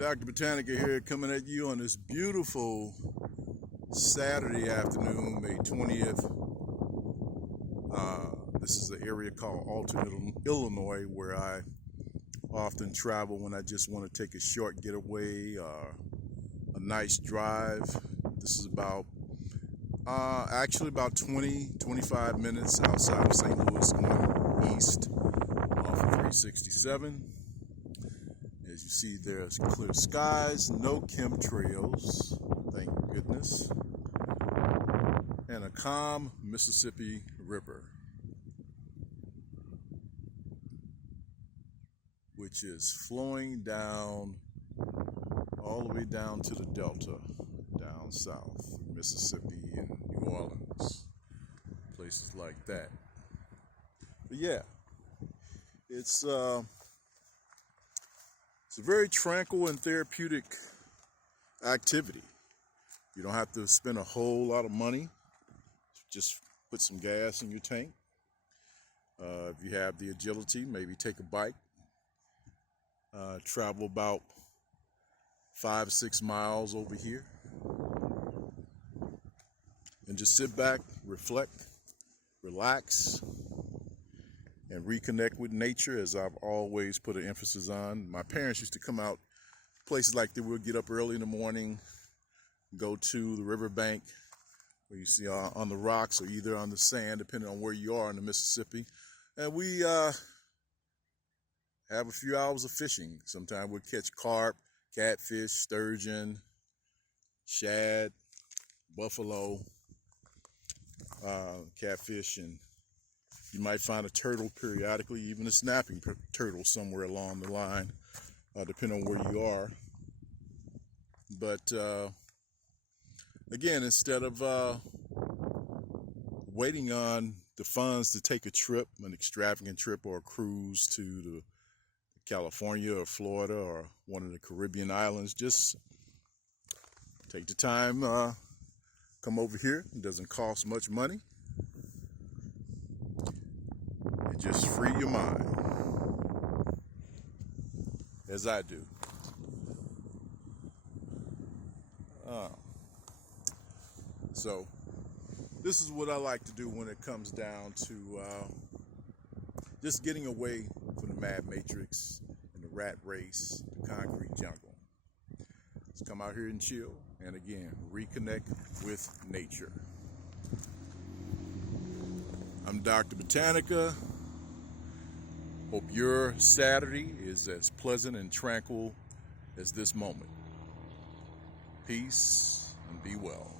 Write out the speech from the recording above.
Dr. Botanica here, coming at you on this beautiful Saturday afternoon, May 20th. This is an area called Alton, Illinois, where I often travel when I just want to take a short getaway, a nice drive. This is about actually about 20-25 minutes outside of St. Louis, going east off of 367. As you see, there's clear skies, no chemtrails, thank goodness, and a calm Mississippi River, which is flowing down all the way down to the Delta, down south, Mississippi and New Orleans, places like that. But yeah, it's a very tranquil and therapeutic activity. You don't have to spend a whole lot of money. Just put some gas in your tank. If you have the agility, maybe take a bike. Travel about 5 or 6 miles over here. And just sit back, reflect, relax, and reconnect with nature, as I've always put an emphasis on. My parents used to come out places like that. We'll get up early in the morning, go to the riverbank, where you see on the rocks or either on the sand, depending on where you are in the Mississippi. And we have a few hours of fishing. Sometimes we'll catch carp, catfish, sturgeon, shad, buffalo, catfish, and you might find a turtle periodically, even a snapping turtle somewhere along the line, depending on where you are. But again, instead of waiting on the funds to take a trip, an extravagant trip or a cruise to California or Florida or one of the Caribbean islands, just take the time, come over here. It doesn't cost much money. Just free your mind, as I do. So this is what I like to do when it comes down to just getting away from the mad matrix and the rat race, the concrete jungle. Let's come out here and chill, and again, reconnect with nature. I'm Dr. Botanica. Hope your Saturday is as pleasant and tranquil as this moment. Peace and be well.